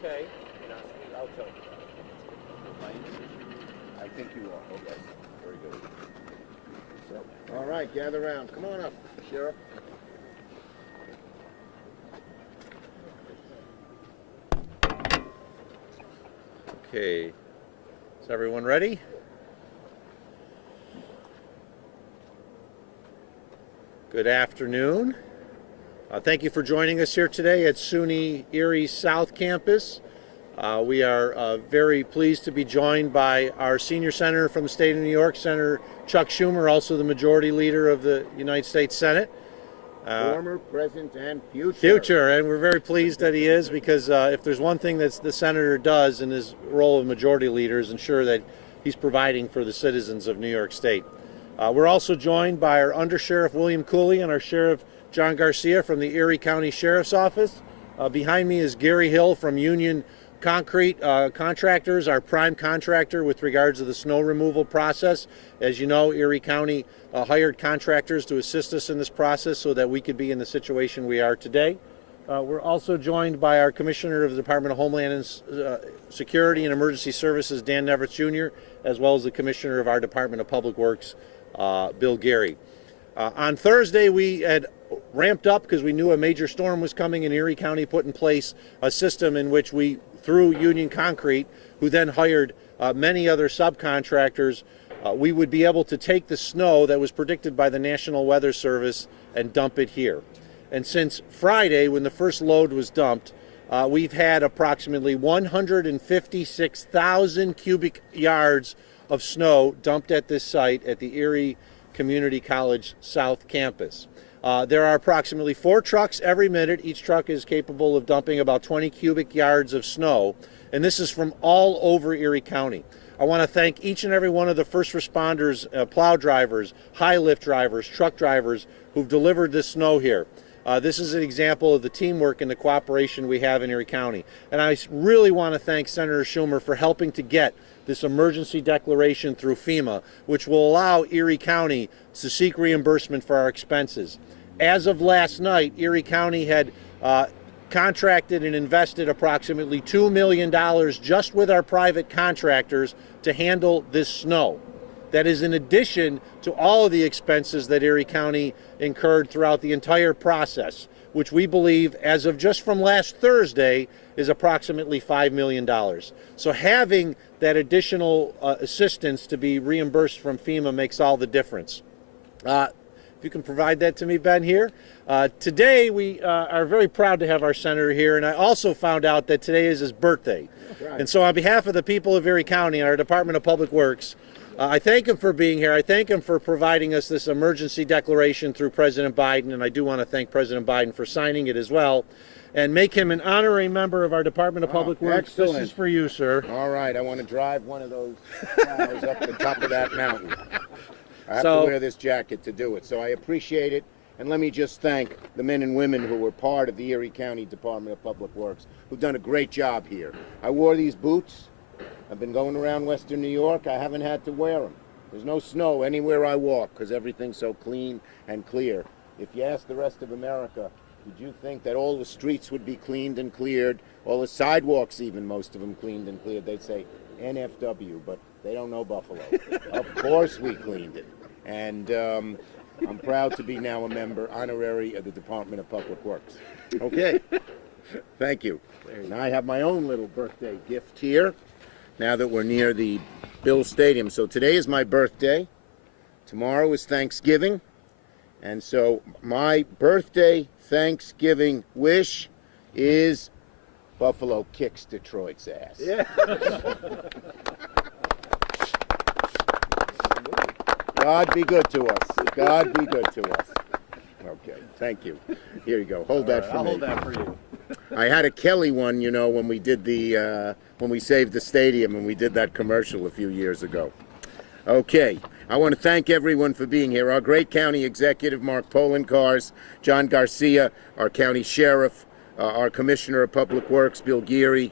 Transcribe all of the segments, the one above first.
okay? I'll tell you. I think you are. Okay. Very good. So, all right, gather around. Come on up, Sheriff. Okay. Is everyone ready? Good afternoon. Thank you for joining us here today at SUNY Erie South Campus. We are very pleased to be joined by our senior senator from the state of New York, Senator Chuck Schumer, also the Majority Leader of the United States Senate. Former, present, and future. Future, and we're very pleased that he is, because if there's one thing that the senator does in his role of Majority Leader is ensure that he's providing for the citizens of New York State. We're also joined by our Undersheriff William Cooley and our Sheriff John Garcia from the Erie County Sheriff's Office. Behind me is Gary Hill from Union Concrete Contractors, our prime contractor with regards to the snow removal process. As you know, Erie County hired contractors to assist us in this process so that we could be in the situation we are today. We're also joined by our Commissioner of the Department of Homeland Security and Emergency Services, Dan Nevertz Jr., as well as the Commissioner of our Department of Public Works, Bill Gary. On Thursday, we had ramped up because we knew a major storm was coming, and Erie County put in place a system in which we, through Union Concrete, who then hired many other subcontractors, we would be able to take the snow that was predicted by the National Weather Service and dump it here. And since Friday, when the first load was dumped, we've had approximately 156,000 cubic yards of snow dumped at this site at the Erie Community College South Campus. There are approximately 4 trucks every minute. Each truck is capable of dumping about 20 cubic yards of snow, and this is from all over Erie County. I want to thank each and every one of the first responders, plow drivers, high lift drivers, truck drivers who've delivered this snow here. This is an example of the teamwork and the cooperation we have in Erie County. And I really want to thank Senator Schumer for helping to get this emergency declaration through FEMA, which will allow Erie County to seek reimbursement for our expenses. As of last night, Erie County had contracted and invested approximately $2 million just with our private contractors to handle this snow. That is in addition to all of the expenses that Erie County incurred throughout the entire process, which we believe, as of just from last Thursday, is approximately $5 million. So having that additional assistance to be reimbursed from FEMA makes all the difference. If you can provide that to me, Ben, here. Today, we are very proud to have our senator here, and I also found out that today is his birthday. Right. And so on behalf of the people of Erie County and our Department of Public Works, I thank him for being here. I thank him for providing us this emergency declaration through President Biden, and I do want to thank President Biden for signing it as well, and make him an honorary member of our Department of Public Works. Excellent. This is for you, sir. All right, I want to drive one of those plows up the top of that mountain. I have to wear this jacket to do it, so I appreciate it. And let me just thank the men and women who were part of the Erie County Department of Public Works, who've done a great job here. I wore these boots. I've been going around Western New York. I haven't had to wear them. There's no snow anywhere I walk because everything's so clean and clear. If you ask the rest of America, did you think that all the streets would be cleaned and cleared, all the sidewalks even, most of them cleaned and cleared? They'd say NFW, but they don't know Buffalo. Of course we cleaned it. And I'm proud to be now a member honorary of the Department of Public Works. Okay, thank you. And I have my own little birthday gift here, now that we're near the Bill Stadium. So today is my birthday. Tomorrow is Thanksgiving. And so my birthday Thanksgiving wish is Buffalo kicks Detroit's ass. Yeah. God be good to us. God be good to us. Okay, thank you. Here you go. Hold that for me. I'll hold that for you. I had a Kelly one, you know, when we did the, when we saved the stadium and we did that commercial a few years ago. Okay, I want to thank everyone for being here. Our great county executive, Mark Polenkars, John Garcia, our county sheriff, our commissioner of public works, Bill Gary,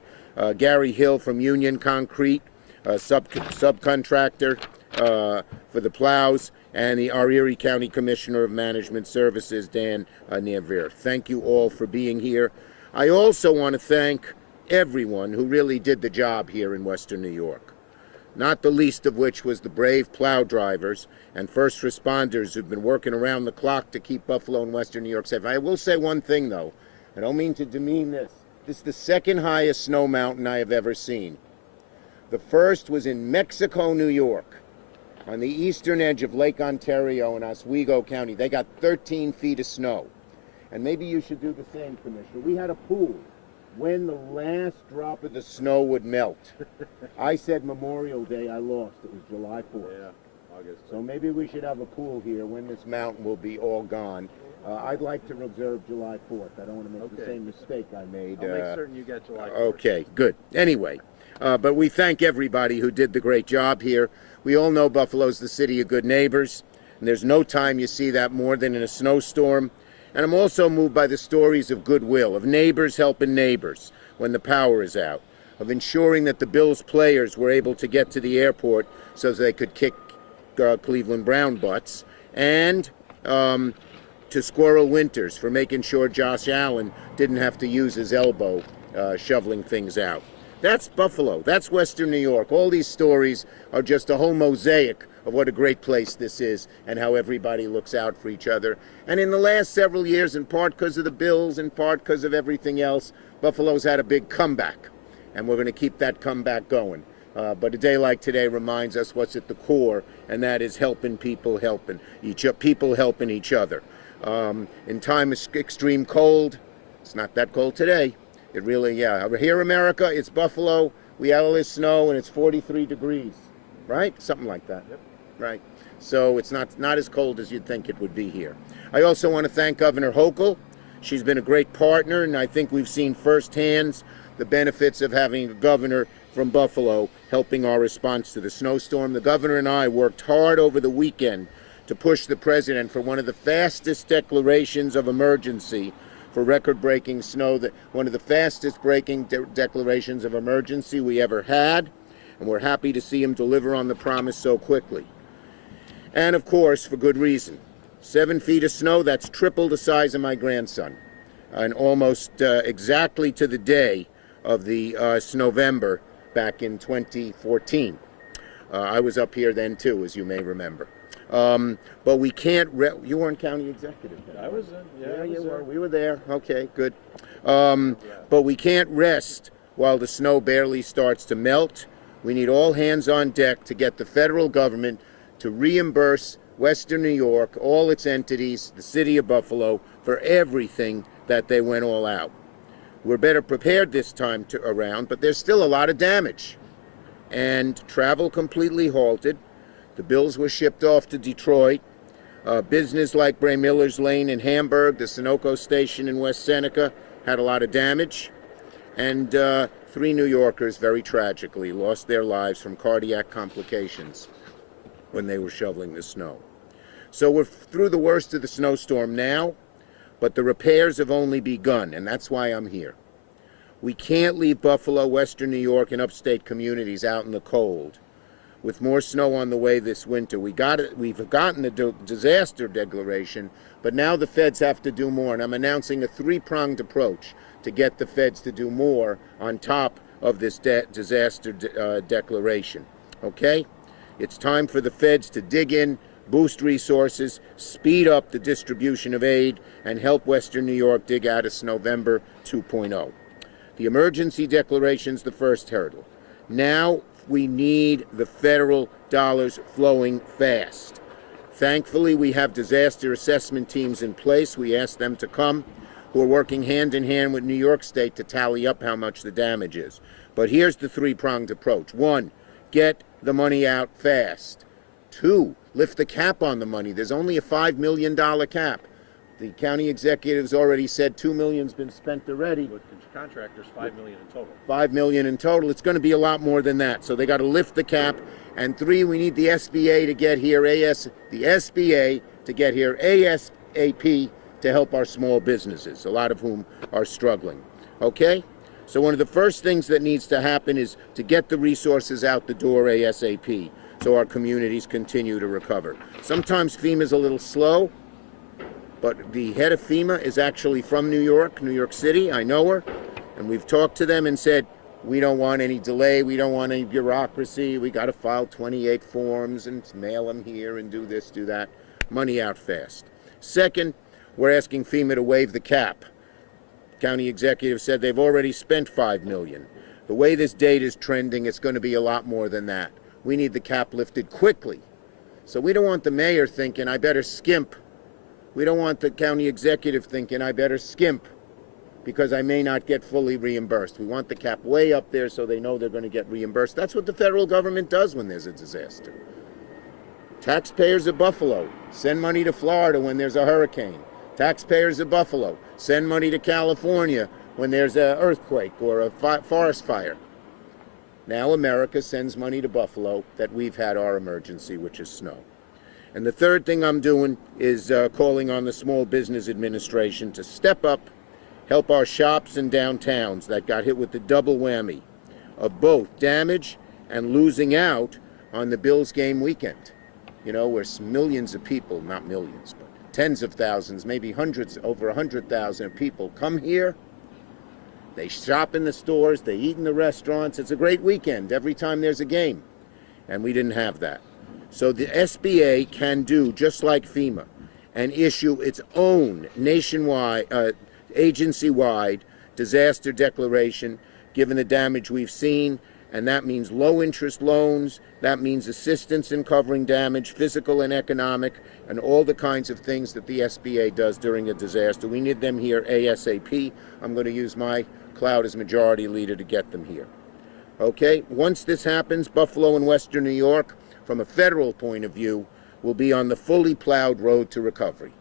Gary Hill from Union Concrete, subcontractor for the plows, and our Erie County Commissioner of Management Services, Dan Never. Thank you all for being here. I also want to thank everyone who really did the job here in Western New York, not the least of which was the brave plow drivers and first responders who've been working around the clock to keep Buffalo and Western New York safe. I will say one thing, though. I don't mean to demean this. This is the second highest snow mountain I have ever seen. The first was in Mexico, New York, on the eastern edge of Lake Ontario in Oswego County. They got 13 feet of snow. And maybe you should do the same, Commissioner. We had a pool when the last drop of the snow would melt. I said Memorial Day, I lost. It was July 4th. Yeah, August. So maybe we should have a pool here when this mountain will be all gone. I'd like to observe July 4th. I don't want to make the same mistake I made. I'll make certain you get July 4th. Okay, good. Anyway, but we thank everybody who did the great job here. We all know Buffalo's the city of good neighbors, and there's no time you see that more than in a snowstorm. And I'm also moved by the stories of goodwill, of neighbors helping neighbors when the power is out, of ensuring that the Bills players were able to get to the airport so they could kick Cleveland Brown butts, and to Squirrel Winters for making sure Josh Allen didn't have to use his elbow shoveling things out. That's Buffalo. That's Western New York. All these stories are just a whole mosaic of what a great place this is and how everybody looks out for each other. And in the last several years, in part because of the Bills, in part because of everything else, Buffalo's had a big comeback. And we're going to keep that comeback going. But a day like today reminds us what's at the core, and that is people helping each other. In time of extreme cold, it's not that cold today. It really, here in America, it's Buffalo, we had all this snow, and it's 43 degrees, right? Something like that. Yep. Right. So it's not as cold as you'd think it would be here. I also want to thank Governor Hochul. She's been a great partner, and I think we've seen firsthand the benefits of having a governor from Buffalo helping our response to the snowstorm. The governor and I worked hard over the weekend to push the president for one of the fastest declarations of emergency for record-breaking snow, one of the fastest breaking declarations of emergency we ever had, and we're happy to see him deliver on the promise so quickly. And of course, for good reason. 7 feet of snow, that's triple the size of my grandson, and almost exactly to the day of the Snowvember back in 2014. I was up here then too, as you may remember. But we can't, you weren't county executive then. I was Yeah, you were. We were there. Okay, good. But we can't rest while the snow barely starts to melt. We need all hands on deck to get the federal government to reimburse Western New York, all its entities, the city of Buffalo, for everything that they went all out. We're better prepared this time around, but there's still a lot of damage. And travel completely halted. The Bills were shipped off to Detroit. Business like Bray Miller's Lane in Hamburg, the Sunoco station in West Seneca had a lot of damage. And 3 New Yorkers very tragically lost their lives from cardiac complications when they were shoveling the snow. So we're through the worst of the snowstorm now, but the repairs have only begun, and that's why I'm here. We can't leave Buffalo, Western New York, and upstate communities out in the cold. With more snow on the way this winter, we've gotten the disaster declaration, but now the feds have to do more, and I'm announcing a 3-pronged approach to get the feds to do more on top of this disaster declaration. Okay? It's time for the feds to dig in, boost resources, speed up the distribution of aid, and help Western New York dig out of Snowvember 2.0. The emergency declaration's the first hurdle. Now we need the federal dollars flowing fast. Thankfully, we have disaster assessment teams in place. We asked them to come, who are working hand in hand with New York State to tally up how much the damage is. But here's the 3-pronged approach. 1, get the money out fast. 2, lift the cap on the money. There's only a $5 million cap. The county executives already said $2 million's been spent already. With contractors, $5 million in total. $5 million in total. It's going to be a lot more than that. So they got to lift the cap. And 3, we need the SBA to get here. ASAP to help our small businesses, a lot of whom are struggling. Okay? So one of the first things that needs to happen is to get the resources out the door ASAP so our communities continue to recover. Sometimes FEMA's a little slow, but the head of FEMA is actually from New York City. I know her. And we've talked to them and said, we don't want any delay, we don't want any bureaucracy, we got to file 28 forms and mail them here and do this, do that. Money out fast. Second, we're asking FEMA to waive the cap. County executive said they've already spent $5 million. The way this date is trending, it's going to be a lot more than that. We need the cap lifted quickly. So we don't want the mayor thinking, I better skimp. We don't want the county executive thinking, I better skimp because I may not get fully reimbursed. We want the cap way up there so they know they're going to get reimbursed. That's what the federal government does when there's a disaster. Taxpayers of Buffalo send money to Florida when there's a hurricane. Taxpayers of Buffalo send money to California when there's an earthquake or a forest fire. Now America sends money to Buffalo that we've had our emergency, which is snow. And the third thing I'm doing is calling on the Small Business Administration to step up, help our shops and downtowns that got hit with the double whammy of both damage and losing out on the Bills game weekend. You know, where millions of people, not millions, but tens of thousands, maybe hundreds, over 100,000 people come here. They shop in the stores, they eat in the restaurants. It's a great weekend every time there's a game. And we didn't have that. So the SBA can do just like FEMA and issue its own nationwide, agency-wide disaster declaration given the damage we've seen. And that means low interest loans, that means assistance in covering damage, physical and economic, and all the kinds of things that the SBA does during a disaster. We need them here ASAP. I'm going to use my clout as majority leader to get them here. Okay, once this happens, Buffalo and Western New York, from a federal point of view, will be on the fully plowed road to recovery.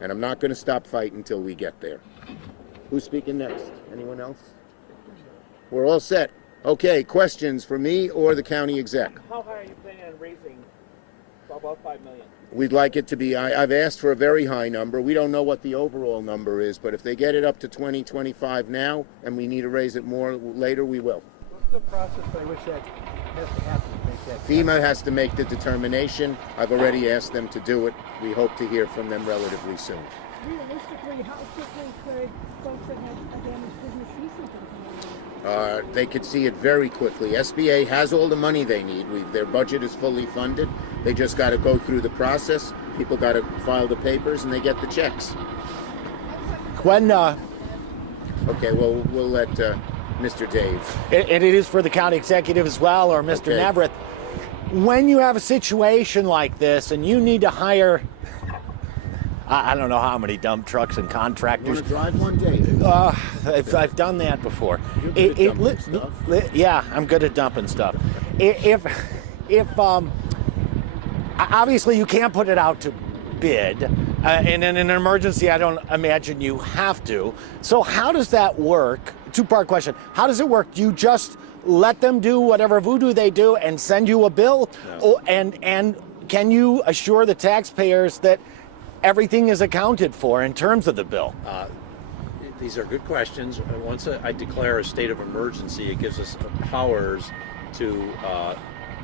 And I'm not going to stop fighting until we get there. Who's speaking next? Anyone else? We're all set. Okay, questions for me or the county exec? How high are you planning on raising about $5 million? We'd like it to be, I've asked for a very high number. We don't know what the overall number is, but if they get it up to 20, 25 now, and we need to raise it more later, we will. What's the process by which that has to happen to make that? FEMA has to make the determination. I've already asked them to do it. We hope to hear from them relatively soon. Realistically, how quickly could folks that have a damaged business see something? They could see it very quickly. SBA has all the money they need. Their budget is fully funded. They just got to go through the process. People got to file the papers, and they get the checks. When, Okay, well, we'll let Mr. Dave. and it is for the county executive as well, or Mr. Okay. Navarrete, when you have a situation like this and you need to hire, I don't know how many dump trucks and You contractors. want to drive one, Dave? I've done that before. You're good at dumping stuff. Yeah, I'm good at dumping stuff. If obviously you can't put it out to bid, and in an emergency, I don't imagine you have to. So how does that work? Two-part question. How does it work? Do you just let them do whatever voodoo they do and send you a bill? No. And can you assure the taxpayers that everything is accounted for in terms of the bill? These are good questions. Once I declare a state of emergency, it gives us powers to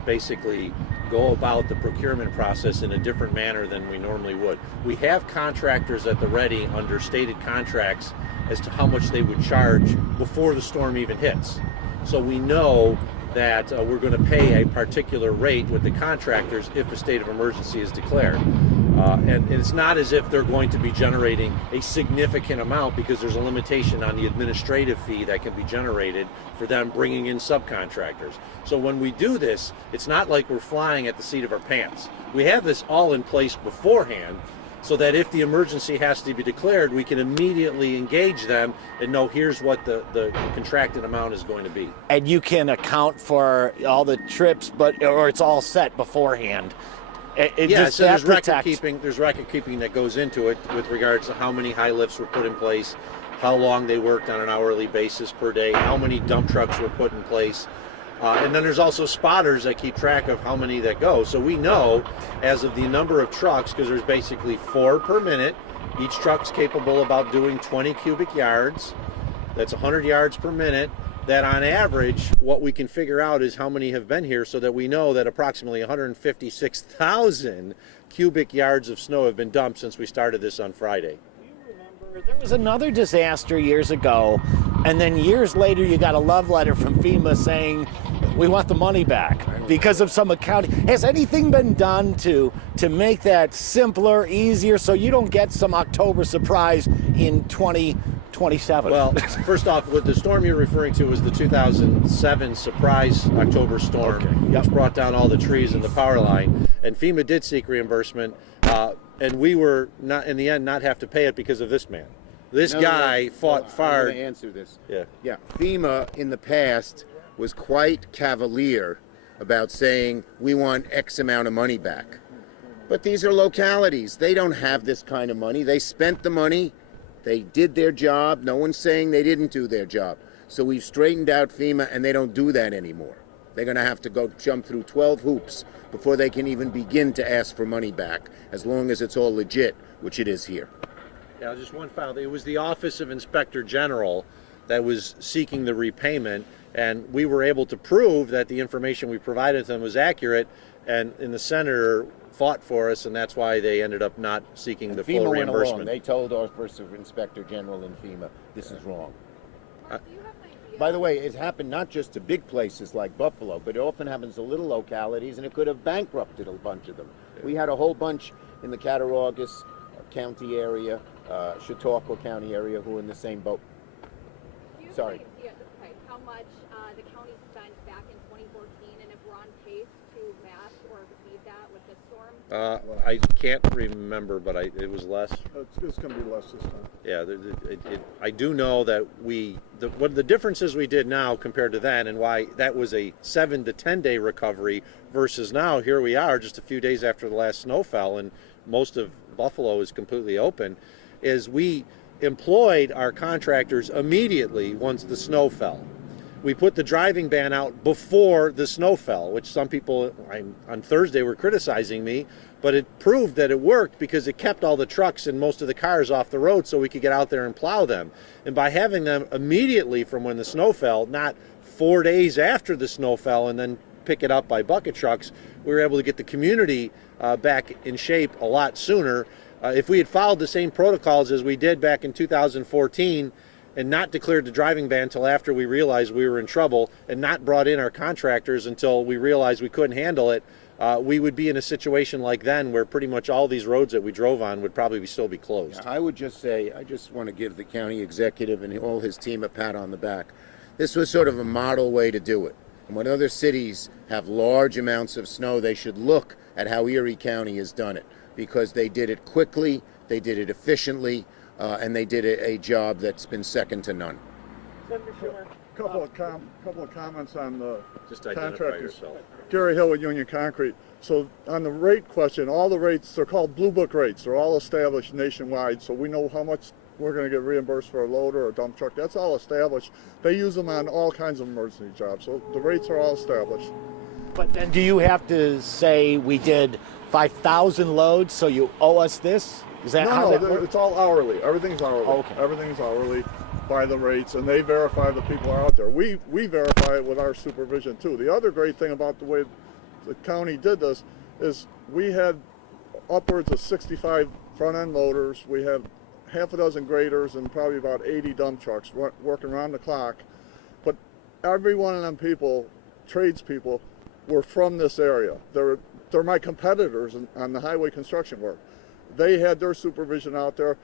basically go about the procurement process in a different manner than we normally would. We have contractors at the ready under stated contracts as to how much they would charge before the storm even hits. So we know that we're going to pay a particular rate with the contractors if a state of emergency is declared. And it's not as if they're going to be generating a significant amount, because there's a limitation on the administrative fee that can be generated for them bringing in subcontractors. So when we do this, it's not like we're flying at the seat of our pants. We have this all in place beforehand, so that if the emergency has to be declared, we can immediately engage them and know here's what the contracted amount is going to be. And you can account for all the trips, or it's all set beforehand. Yeah, so there's record keeping that goes into it with regards to how many high lifts were put in place, how long they worked on an hourly basis per day, how many dump trucks were put in place. And then there's also spotters that keep track of how many that go. So we know as of the number of trucks, because there's basically 4 per minute. Each truck's capable of about doing 20 cubic yards. That's 100 yards per minute. That on average, what we can figure out is how many have been here, so that we know that approximately 156,000 cubic yards of snow have been dumped since we started this on Friday. There was another disaster years ago and then years later you got a love letter from FEMA saying we want the money back because of some accounting. Has anything been done to make that simpler, easier, so you don't get some October surprise in 2027? Well, first off, what the storm you're referring to was the 2007 surprise October storm, which brought down all the trees and the power line. And FEMA did seek reimbursement, and we were not, in the end, not have to pay it because of this man. This guy fought fire. fire. I'm going to answer this. Yeah. FEMA in the past was quite cavalier about saying we want X amount of money back. But these are localities. They don't have this kind of money. They spent the money. They did their job. No one's saying they didn't do their job. So we've straightened out FEMA, and they don't do that anymore. They're going to have to go jump through 12 hoops before they can even begin to ask for money back, as long as it's all legit, which it is here. Yeah, just one file. It was the Office of Inspector General that was seeking the repayment, and we were able to prove that the information we provided them was accurate, and the senator fought for us, and that's why they ended up not seeking the full reimbursement. They told Office of Inspector General in FEMA, this is wrong. By the way, it happened not just to big places like Buffalo, but it often happens to little localities, and it could have bankrupted a bunch of them. We had a whole bunch in the Cattaraugus County area, Chautauqua County area, who were in the same boat. Sorry. How much the county spent back in 2014, and if we're on pace to match or exceed that with this storm? I can't remember, but it was less. It's going to be less this time. Yeah, I do know that what the differences we did now compared to then, and why that was a 7 to 10 day recovery versus now, here we are just a few days after the last snow fell, and most of Buffalo is completely open, is we employed our contractors immediately once the snow fell. We put the driving ban out before the snow fell, which some people on Thursday were criticizing me, but it proved that it worked because it kept all the trucks and most of the cars off the road so we could get out there and plow them. And by having them immediately from when the snow fell, not 4 days after the snow fell and then pick it up by bucket trucks, we were able to get the community back in shape a lot sooner. If we had followed the same protocols as we did back in 2014 and not declared the driving ban until after we realized we were in trouble and not brought in our contractors until we realized we couldn't handle it, we would be in a situation like then where pretty much all these roads that we drove on would probably still be closed. I would just say, I just want to give the county executive and all his team a pat on the back. This was sort of a model way to do it. And when other cities have large amounts of snow, they should look at how Erie County has done it, because they did it quickly, they did it efficiently, and they did a job that's been second to none. Senator Schumer. Couple of comments on the Just identify contractors. yourself. Gary Hill with Union Concrete. So on the rate question, all the rates, they're called Blue Book rates. They're all established nationwide, so we know how much we're going to get reimbursed for a loader or a dump truck. That's all established. They use them on all kinds of emergency jobs, so the rates are all established. But then do you have to say we did 5,000 loads, so you owe us this? Is that how that works? It's all hourly. Everything's hourly. Okay. Everything's hourly by the rates, and they verify the people are out there. We verify it with our supervision too. The other great thing about the way the county did this is we had upwards of 65 front-end loaders. We had half a dozen graders and probably about 80 dump trucks working around the clock. But every one of them people, tradespeople, were from this area. They're my competitors on the highway construction work. They had their supervision out there.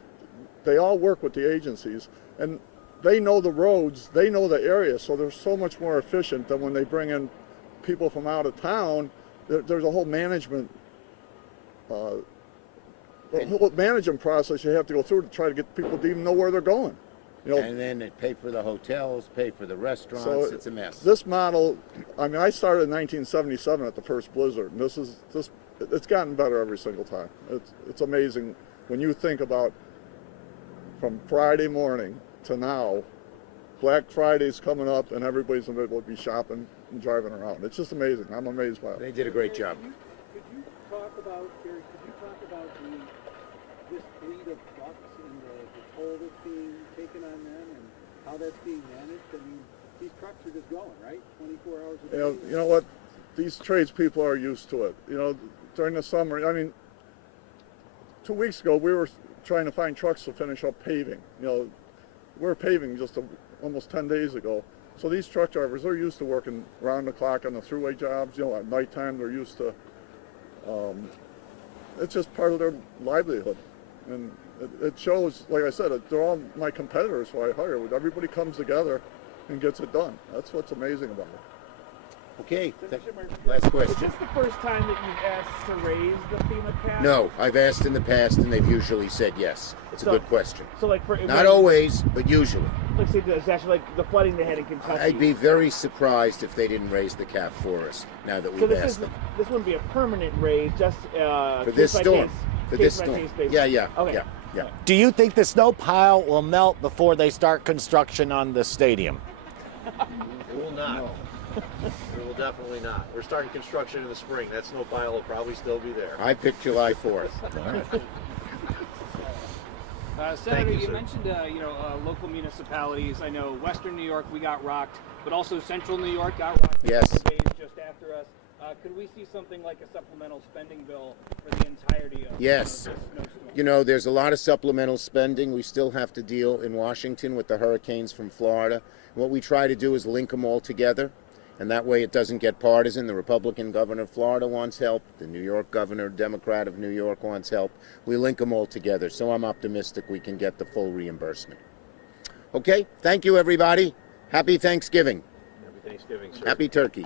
They all work with the agencies, and they know the roads, they know the area, so they're so much more efficient than when they bring in people from out of town. There's a whole management process you have to go through to try to get people to even know where they're going. You know, And then they pay for the hotels, pay for the restaurants. so it's a mess. This model, I mean, I started in 1977 at the first blizzard, and it's gotten better every single time. It's amazing when you think about from Friday morning to now. Black Friday's coming up, and everybody's able to be shopping and driving around. It's just amazing. I'm amazed by it. They did a great job. Could you talk about, Gary, this fleet of trucks and the toll that's being taken on them and how that's being managed? I mean, these trucks are just going, right? 24 hours a day. You know what? These tradespeople are used to it. You know, during the summer, I mean, 2 weeks ago we were trying to find trucks to finish up paving. You know, we're paving just almost 10 days ago. So these truck drivers, they're used to working round the clock on the throughway jobs. You know, at nighttime they're used to. It's just part of their livelihood, and it shows. Like I said, they're all my competitors who I hire. Everybody comes together and gets it done. That's what's amazing about it. Okay, last Is question. this the first time that you've asked to raise the FEMA cap? No, I've asked in the past, and they've usually said yes. It's a good question. So like for Not always, but usually. Like say it's actually like the flooding they had in Kentucky. I'd be very surprised if they didn't raise the cap for us now that so we've asked them. this wouldn't be a permanent raise, just For this storm. For this storm. Yeah. Okay. Yeah. Do you think the snow pile will melt before they start construction on the stadium? It will not. It will definitely not. We're starting construction in the spring. That snow pile will probably still be there. I picked July 4th. Senator, you, you sir. mentioned local municipalities. I know Western New York we got rocked, but also Central New York got rocked Yes. a couple days just after us. Could we see something like a supplemental spending bill for the entirety of Yes. this snowstorm? You know, there's a lot of supplemental spending. We still have to deal in Washington with the hurricanes from Florida. What we try to do is link them all together, and that way it doesn't get partisan. The Republican governor of Florida wants help. The New York governor, Democrat of New York, wants help. We link them all together, so I'm optimistic we can get the full reimbursement. Okay, thank you, everybody. Happy Thanksgiving. Happy Thanksgiving, sir. Happy turkey.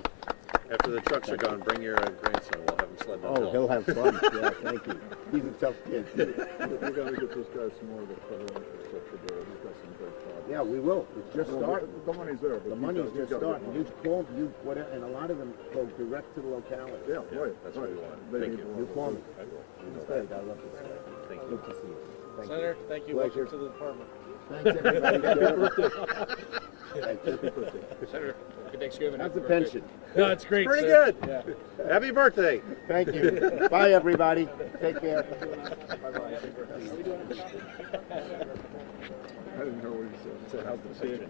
After the trucks are gone, bring your grandson. We'll have him sled down the hill. he'll have fun. Yeah, thank you. He's a tough kid. We're going to get this guy some more of the federal infrastructure bill. He's got some great projects. Yeah, we will. It's just starting. The money's there. But The he's money's got- he's just got to get starting. You call, whatever, and a lot of them go direct to the locality. Yeah, right. That's right. what we want. They Thank need you. more You of it. call me. I will. It's great. I love this. Thank you. Good to see you. Thank Senator, thank you. Pleasure. Welcome to the department. Thanks, everybody. Happy birthday. Senator, good Thanksgiving. How's the pension? No, it's great. Pretty sir. good. Happy birthday. Thank you. Bye, everybody. Take care. I didn't hear what he said. How's the pension?